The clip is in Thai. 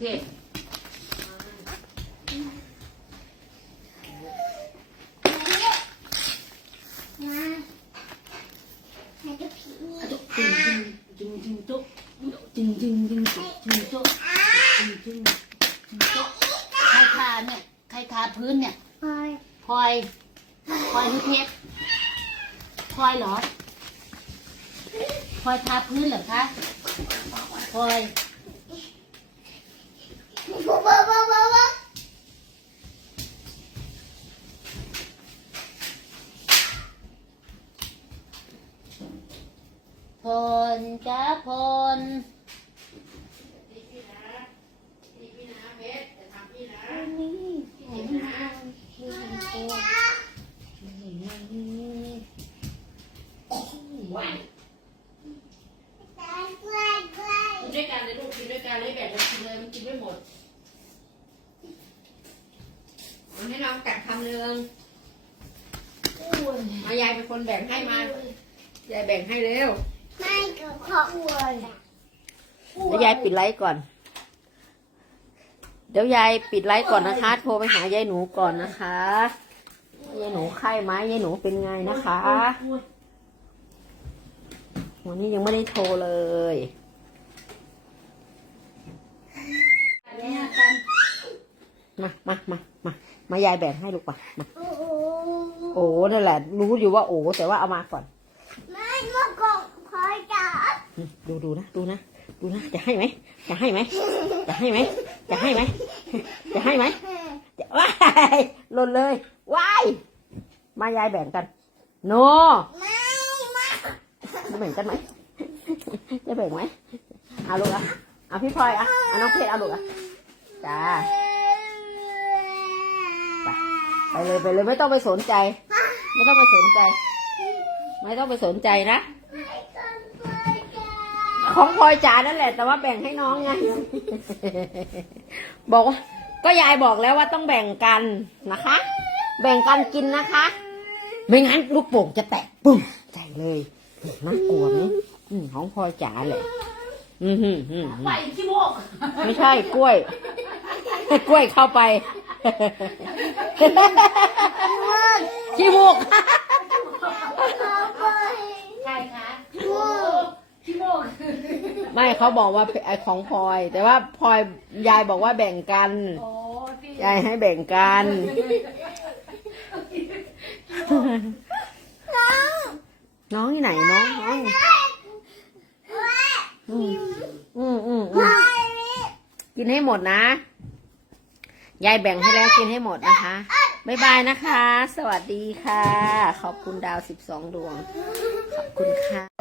เคมาให้ดูผีจึงจึงจึงจุ๊จึงจึงจึงจุ๊จึงจุ๊จึงจึงจึงจุ๊ใครทาเนี่ยใครทาพื้นเนี่ยคอยพลอยพลอยหรือเพชรพลอยเหรอพลอยทาพื้นเหรอคะพลอย บ๊อบบ๊อบบ๊อบบ๊อบ พลจ้าพลตายกล้วยกล้วยกินด้วยกันเลยลูกกินด้วยกันเลยแบ่งกันกินเลยมันกินไม่หมด เอาให้น้องกัดคำหนึ่งมายายเป็นคนแบ่งให้มายายแบ่งให้เร็วไม่ก็ขออวยเดี๋ยวยายปิดไลฟ์ก่อน เดี๋ยวยายปิดไลฟ์ก่อนนะคะ โทรไปหายายหนูก่อนนะคะยายหนูไข้ไหมยายหนูเป็นไงนะคะ วันนี้ยังไม่ได้โทรเลยเนี่ยกัน มามามามา มายายแบ่งให้ลูกป่ะมาโอ้โหโอ้นั่นแหละ รู้อยู่ว่าโอ้แต่ว่าเอามาก่อน ไม่เมื่อก่อนคอยจับอืมดูดูนะ ดูนะ ดูนะ จะให้ไหม จะให้ไหม จะให้ไหม จะให้ไหม จะให้ไหมจะว้ายหล่นเลย ว้าย มายายแบ่งกัน โน ไม่ไม่จะแบ่งกันไหม จะแบ่งไหมเอาลูกอะเอาพี่พลอยอะเอาน้องเพชรเอาลูกอะจ้า ไปเลยไปเลยไม่ต้องไปสนใจ ไม่ต้องไปสนใจ ไม่ต้องไปสนใจนะ ของพลอยจ๋านั่นแหละ แต่ว่าแบ่งให้น้องไงบอกว่าก็ยายบอกแล้วว่าต้องแบ่งกันนะคะ แบ่งกันกินนะคะ ไม่งั้นลูกโป่งจะแตกปุ้มใจเลยน่ากลัวไหมอืมของพลอยจ๋าแหละอืมอืมอืมอืมไปขี้โมกไม่ใช่กล้วยกล้วยเข้าไป ขี้มูกใช่ค่ะโอ้ขี้โมกไม่เขาบอกว่าไอของพลอย แต่ว่าพลอยยายบอกว่าแบ่งกันยายให้แบ่งกันน้องน้องที่ไหนน้องน้องอืมอืมอืมกินให้หมดนะ ยายแบ่งให้แล้วกินให้หมดนะคะ บ๊ายบายนะคะ สวัสดีค่ะ ขอบคุณดาวสิบสองดวง ขอบคุณค่ะ